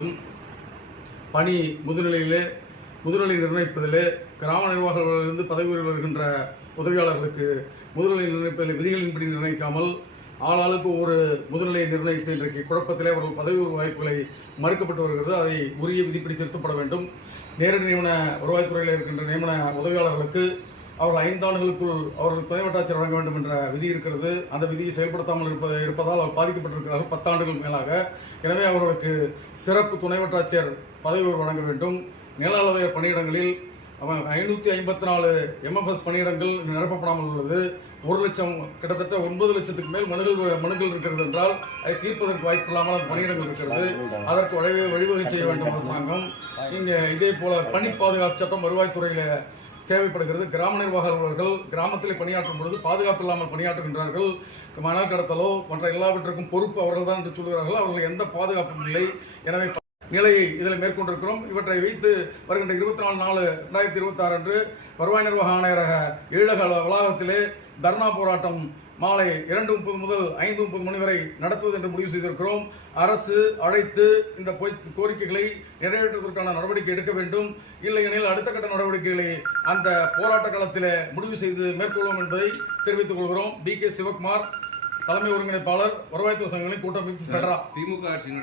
பணி முதுநிலை நிர்ணயிப்பதிலே கிராம நிர்வாகங்களிலிருந்து பதவி உயர்வு வருகின்ற உதவியாளர்களுக்கு முதுநிலை நிர்ணயிப்பதில் விதிகளின்படி நிர்ணயிக்காமல் ஆளாளுக்கு ஒரு முதுநிலை நிர்ணயித்த இன்றைக்கு குழப்பத்திலே அவர்கள் பதவி உயர்வு வாய்ப்புகளை மறுக்கப்பட்டு வருகிறது. அதை உரிய விதிப்படி திருத்தப்பட வேண்டும். நேரடி நியமன வருவாய்த்துறையில் இருக்கின்ற நியமன உதவியாளர்களுக்கு அவர்கள் 5 ஆண்டுகளுக்குள் அவர்கள் துணை வட்டாட்சியர் வழங்க வேண்டும் என்ற விதி இருக்கிறது. அந்த விதியை செயல்படுத்தாமல் இருப்பதால் அவர் பாதிக்கப்பட்டிருக்கிறார்கள் 10 ஆண்டுகள் மேலாக. எனவே அவர்களுக்கு சிறப்பு துணை வட்டாட்சியர் பதவி உயர்வு வழங்க வேண்டும். நில அளவையர் பணியிடங்களில் 554 MFS பணியிடங்கள் நிரப்பப்படாமல் உள்ளது. 1 லட்சம் கிட்டத்தட்ட 9 லட்சத்துக்கு மேல் மனுக்கள் இருக்கிறது என்றால் அதை தீர்ப்பதற்கு வாய்ப்பு இல்லாமல் அந்த பணியிடங்கள் இருக்கிறது. அதற்கு வழிவகை செய்ய வேண்டும் அரசாங்கம். இங்கே இதே போல பணி பாதுகாப்பு சட்டம் வருவாய்த்துறையில தேவைப்படுகிறது. கிராம நிர்வாக அலுவலர்கள் கிராமத்திலே பணியாற்றும் பொழுது பாதுகாப்பு இல்லாமல் பணியாற்றுகின்றார்கள். மணல் கடத்தலோ மற்ற எல்லாவற்றுக்கும் பொறுப்பு அவர்கள் தான் என்று சொல்கிறார்கள். அவர்கள் எந்த பாதுகாப்பும் இல்லை. எனவே நிலையை இதில் மேற்கொண்டிருக்கிறோம். இவற்றை வைத்து வருகின்ற 24/4/2026 அன்று வருவாய் நிர்வாக ஆணையரக ஏழக வளாகத்திலே தர்ணா போராட்டம் மாலை 2:30 முதல் 5:30 மணி வரை நடத்துவது என்று முடிவு செய்திருக்கிறோம். அரசு அழைத்து இந்த கோரிக்கைகளை நிறைவேற்றுவதற்கான நடவடிக்கை எடுக்க வேண்டும். இல்லையெனில் அடுத்த கட்ட நடவடிக்கைகளை அந்த போராட்ட களத்தில் முடிவு செய்து மேற்கொள்வோம் என்பதை தெரிவித்துக் கொள்கிறோம். BK சிவகுமார், தலைமை ஒருங்கிணைப்பாளர், வருவாய்த்துறை சங்கங்களின் கூட்டமைப்பு, ஃபெடரா. திமுக ஆட்சியினுடைய